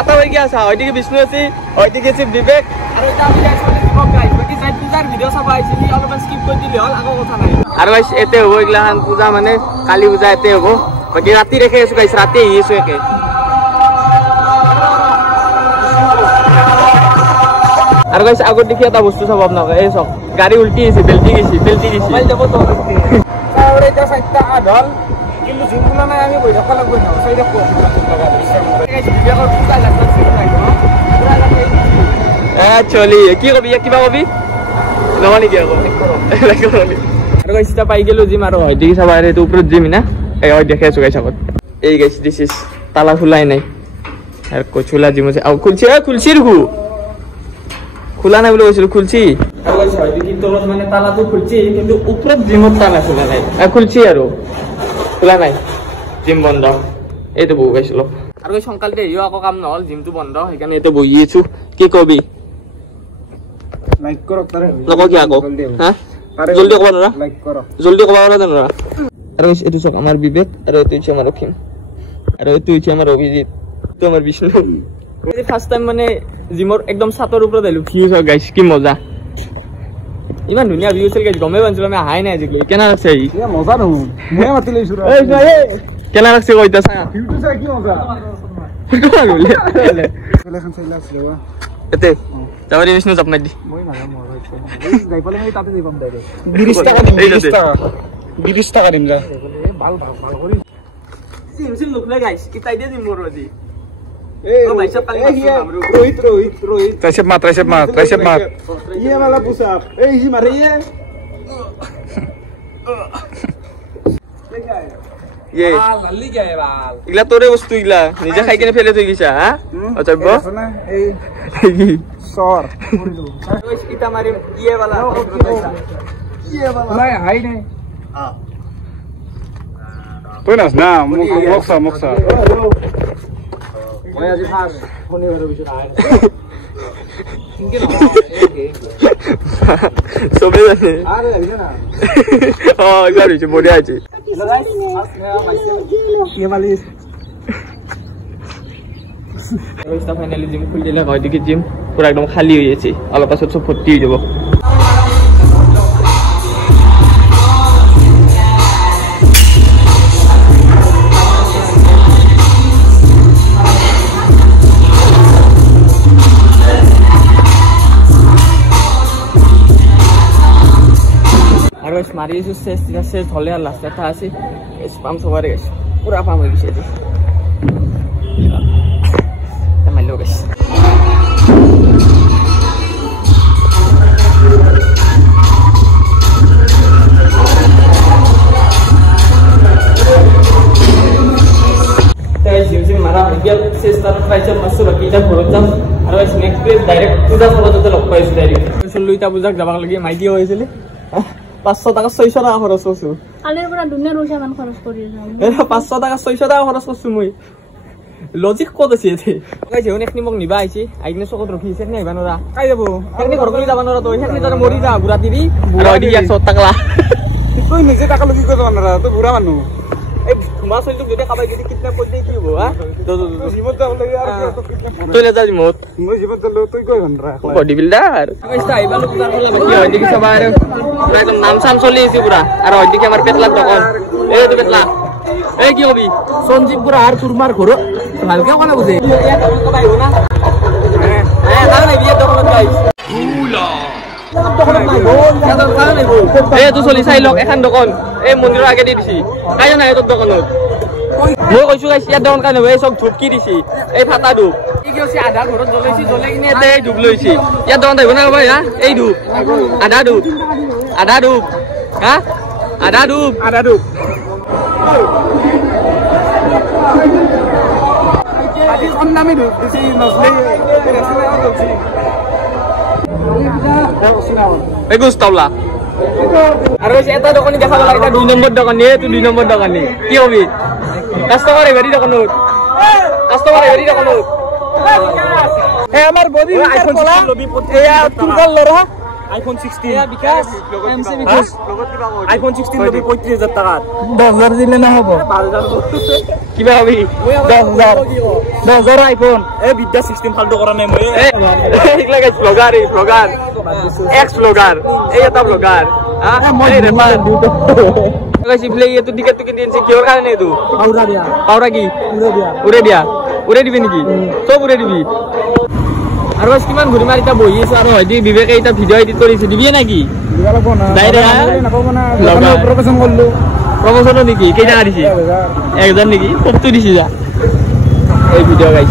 आता হৈ গিয়া আছে ওইদিকে বিষ্ণুতি ওইদিকে আছে বিবেক আৰু এটা আমি যাইছিলো দীপক গাইস বাকি সাইড পূজাৰ ভিডিও চাব আইছিলি অলপমান স্কিপ কৰি দিলে হল আগৰ কথা নাই আৰু গাইস এতে হ'ব ইগলাহান পূজা মানে কালী পূজা এতে হ'ব বাকি ৰাতি ৰেখে আছো গাইস ৰাতি আহিছো একে আৰু গাইস আগত দেখি এটা বস্তু চাব আপোনালোকে এই চক গাড়ী উল্টি আছে বেলটি গেছি মাইল যাব তো আৰু এটা সাইডটা আধল কিন্তু জিমগুলা নাই আমি বই রাখা লাগবে না সাইডে কো গাইস ভিডিওর পূজা লাগবে পুরা লাগে চলি কি কবি কিবা কবি নহনি কি আকৌ আৰু গাইস তা পাই গেলো জিম আৰু হয় দেখি চাবা এটো উপৰত জিম না এই হয় দেখে আছো গাইস আগত এই গাইস দিস ইজ তালা খোলাই নাই আর কোচুলা জিম আছে আও খুলছি রকু খোলা নাই বলে কইছিল খুলছি আৰু গাইস হয় দেখি তলত মানে তালাটো খুলছি কিন্তু উপৰত জিমত তালা খোলা নাই খুলছি আৰু খোলা নাই জিম বন্ধ এইটো বউ গাইছিল আৰু এই সংকালতে ইও আকৌ কাম নহল জিমটো বন্ধ সেইকাৰণে এতে বহি আছো কি কবি লাইক কৰক তাৰে লগো কি আকৌ হা জলদি কবা না লাইক কৰক জলদি কবা না না আৰু এইটো সব আমাৰ বিবেক আৰু এইটো হচ্ছে আমাৰ অখিম আৰু এইটো হচ্ছে আমাৰ অভিজিৎ তো আমাৰ বিষ্ণু এই ফাৰ্স্ট টাইম মানে জিমৰ একদম সাতৰ ওপৰত আইলো ভিউজ হয় গাইস কি মজা ইমান ধুনীয়া ভিউ আছিল গাইস গমে বানছিল আমি হাই নাই আজিলৈ কেনা লাগছে এই মজা ন মই মাতি লৈছো এই কেনা লাগছে কইতা চা ভিউটো চাই কি মজা এখন চাইলা আছে এতে তাওরি বিষ্ণু জাপ নাই দি মই না মই যাই পালে মই তাতে যাইপাম ডাইরেক্ট 20 টাকা দিম 20 টাকা দিম যা ভাল কৰি সিম লুকলে গাইস কি তাই দিম মোর আজি ओ भाई सब रोहित ट्राइसेप मार ये वाला पुशअप ए इजी मारे ये जल्दी क्या है बाल इगला तोरे वस्तु इगला निजे खाइ केने फेले थई गइसा हा अचबो ए सर इटा मारी ये वाला नहीं हाई नहीं हां तो ना मोक्सा মই আজি ফাস ফোনে ঘরে বসে আয় ইনকে না সবে জানে আরে লাগবে না গাড়ি যে বডি আছে হ্যালো গাইস ये वाली গাইস ফাইনালি জিম খুল দিলে হয় দেখি জিম পুরো একদম খালি হয়ে গেছে অল্প পাছত সব ভর্তি হয়ে যাব मारी से धले लास्ट एटा আছে স্পাম সবারে গেছে পুরা পাম হয়ে গেছে এটা মাইলো গেছে তাই জিম মারা ভিডিও শেষ তার ট্রাইচার মাসু বাকি এটা ঘৰত যাম আৰু নেক্সট ডে ডাইরেক্ট পূজা সভাতে লগ পাইছো ডাইরেক্ট লুইতা পূজাক যাব লাগি মাইটি হইছিল 500 টাকা 600 টাকা খরচ করছো কালের পুরা দুনিয়া রোজা মান খরচ করি যাও এরা 500 টাকা 600 টাকা খরচ করছো মই লজিক কত আছে এতে গাইস এখন একনি মোক নিবা আইছি আইনে চকত রখিছে নি আইবা নরা কাই যাব একনি ঘর গলি যাব নরা তো একনি তোর মরি যা বুড়া দিবি আর ওই 100 টাকা তুই নিজে টাকা লগি কত নরা তো বুড়া মানু এই মা সইলটো যদি খাবাই যদি কিডন্যাপ করতে কি হবো হ্যাঁ জীবন তো লাগে আর তো কিডন্যাপ তুই না যাবি মত মই জীবন তো তুই কই গনরা বডি বিল্ডার কইছা আইবা লোক তার হলা বাকি হয় দেখি সবাই একদম নাম সাম চলি আছে পুরা আর ওইদিকে আমার পেটলা তখন এই তো পেটলা এই কি হবি সঞ্জীব পুরা আর কুরমার ঘর হালকা কোনা বুঝে এই তখন তো ভাইও না হ্যাঁ না না বিয়ে তখন গাইস উলা তখন নাই বল কেন কারণ নাই বল এই তো চলি চাই লক এখন দোকান এই মন্দিৰৰ আগে দি দিছি কাই না এই তো দোকানত মই কইছো গাইস ইয়াত দোকান কানে এই সব ধূপ কি দিছি এই ফাটা ধূপ কি কি আধা ঘৰত জ্বলাইছি জ্বলাই কিনে এতে ধূপ লৈছি ইয়াত দোকান থাকিব না ভাই হা এই ধূপ আধা ধূপ হা আধা ধূপ আজি কোন নামে ধূপ দিছি নসলে রেস্টুরেন্টে দলছি এই গুস্তাওলা আর ওই এটা দোকানি দেখাব লাগে এটা 2 নম্বর দোকানি তুই 2 নম্বর দোকানি কি হবি কাস্টমার এবারে দোকানত এ আমার বডি বিল্ডার বলা এয়া তুলকাল লরা আইফোন 16 এয়া বিকাশ এমসি বিকাশ আইফোন 16 লবি 35000 টাকা 10000 দিলে না হ'ব 5000 কিবা হবি 10000 আইফোন এ বিদ্যা 16 ফালতু কৰা নাই মই এইগলা গাইছ ব্লগাৰ এক্স ব্লগাৰ এই এটা ব্লগাৰ মই ৰেপাৰ গাইছ ইফলে এটো টিকেট তো কিনি আনছে কিহৰ কাৰণে এটো পাউৰা কি উৰে দিবি নেকি সব উৰে দিবি আৰু বাস কিমান ঘুৰি মাৰি তা বহি আছে আৰু হয়দি বিবেকে এটা ভিডিও এডিট কৰিছে দিবি নাকি দিবা লাগব না ডাইৰেক্ট নাপাব না লগৰ প্ৰমোশন কৰলো প্ৰমোশন নেকি কেই টাকা দিছি 1000 নেকি কত দিছি যা এই ভিডিও গাইছ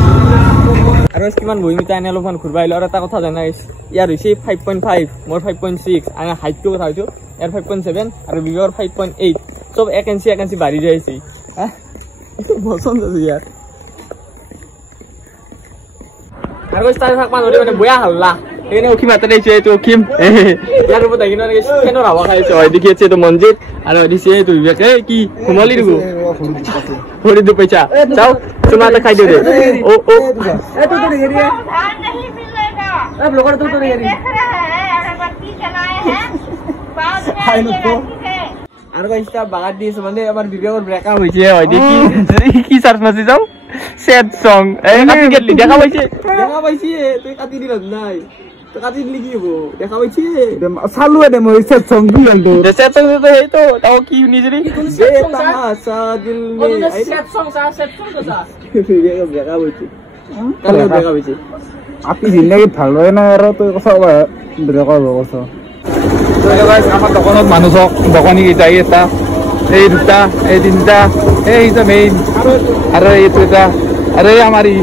আৰু বাস কিমান বহি মিটা এনে অলপমান ঘুৰবা আইলো আৰু এটা কথা জানা গাইছ ইয়াৰ হৈছে 5.5 মোৰ 5.6 আঙা হাইটটো কথা হইছো ইয়াৰ 5.7 আৰু বিবেকৰ 5.8 সব 1 ইঞ্চি বাঢ়ি যাইছে পছন্দ আছে ইয়াৰ আৰু স্টাইল থাক মান মানে বয়া হল্লা এনে উঠি মাতে দিছে তো কিম ইয়াৰ ওপৰত আহিনো কেনৰ হাৱা খাইছে হয় দেখি আছে তো মনজিত আৰু দিছে তো বিবেক এই কি ঘুমলি দিব ভৰি দু পইচা চাও তোমাতে খাই দিও রে ও ए तू तो नहीं है नहीं मिलेगा ए ब्लॉगर तू तो नहीं है देख रहे हैं अगरबत्ती जलाए हैं बाद में आइएगा ठीक है আৰু ইস্তা বাগাত দিছে মানে আমাৰ বিবেকৰ ব্ৰেকআপ হৈছে হয় দেখি কি সার্চ মাসি যাও স্যাড সং এই কাটি গেলি দেখা পাইছে তুই কাটি দিল নাই তো কাটি দিলি কি হবো দেখা পাইছে চালু দে মই সেট সং দি আনতো স্যাড সং তো এই তো তাও কি নিজরি বে তামাশা দিল মে সেট সং কথা বিবেকৰ ব্ৰেকআপ হৈছে কালি ব্ৰেকআপ হৈছে আপনি জিন্দগি ভাল হয় না আৰু তুই কথা ব্ৰেকৰ কথা তো গাইস আমাৰ দোকানত মানুহ দোকানী কেইটা এটা এই দুটা এই তিনটা এই যে মেইন আৰু এইটো এটা আৰু এই আমাৰি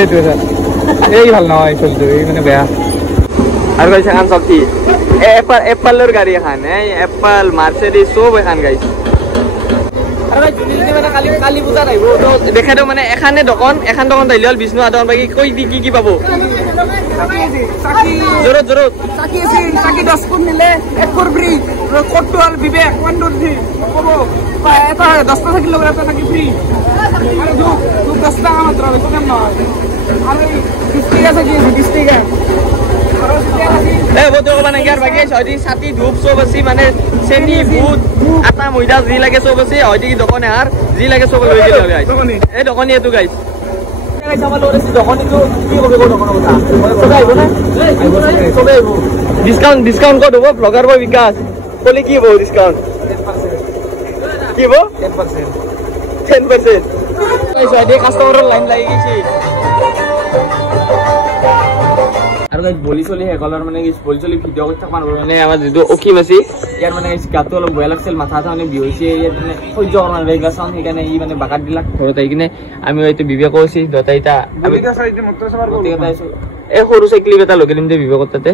এইটো এটা এই ভাল নহয় চলটো এই মানে বেয়া আৰু গাইছ এখন চবজি এপলৰ গাড়ী এখন এই এপল মাৰ্সিডিজ সব এখন গাইছ আৰু গাইছ জুনিতে মানে কালি পূজা আহিব তো দেখাই দিও মানে এখন দোকান আহিলে হল বিষ্ণু আদন বাকি কৈ দি কি পাব জরুরত সাকি 10 কোন নিলে 1 ফর ফ্রি কোটটো আর বিবেক 1 2 3 কব এটা 10 টাকা কিলো এটা নাকি ফ্রি আরে দু 10 টাকা মাত্র হবে কেন না আরে 20 টাকা সাকি 20 টাকা এ বতো মানে ইয়ার বাকি হয়দি ছাতি ধূপ সব আছে মানে চেনি বুট আটা ময়দা যি লাগে সব আছে হয়দি কি দোকানে আর যি লাগে সব লৈ গেল গাইস এই দোকানি এটো গাইস গাইস আমার লরে দোকানি তো কি হবে গো দোকানের কথা সবাই আইবো না সবাই আইবো ডিসকাউন্ট কত হবে ব্লগার বয় বিকাশ বলে কি হবে ডিসকাউন্ট 10% কি হবে 10% গাইস হয়দি কাস্টমারের লাইন লাগি গেছে আৰু গাইস বলি চলি হেকলৰ মানে গাইস বলি চলি ভিডিও কৰি থাকমান মানে আমাৰ যেটো অকিম আছে ইয়াৰ মানে গাইস গাটো অলপ বয়া লাগছিল মাথাটা মানে বিহৈছে ইয়াত মানে সহ্য কৰা নাই ৰেগুলাৰ চাউন্ড সেইকাৰণে ই মানে বাগাত দিলাক ঘৰত আহি কিনে আমি হয়তো বিবেক কৈছি দতাইতা আমি এই সৰু সাইকেল এটা লগে দিম দে বিবেকত তাতে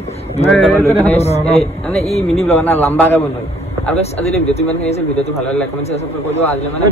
মানে ই মিনি ব্লগ না লম্বাকে বনাই আৰু গাইস আজিলে ভিডিওটো ইমানখিনি আছিল ভিডিওটো ভাল লাগিলে লাইক কমেন্ট সাবস্ক্ৰাইব কৰি দিও আজিলে মানে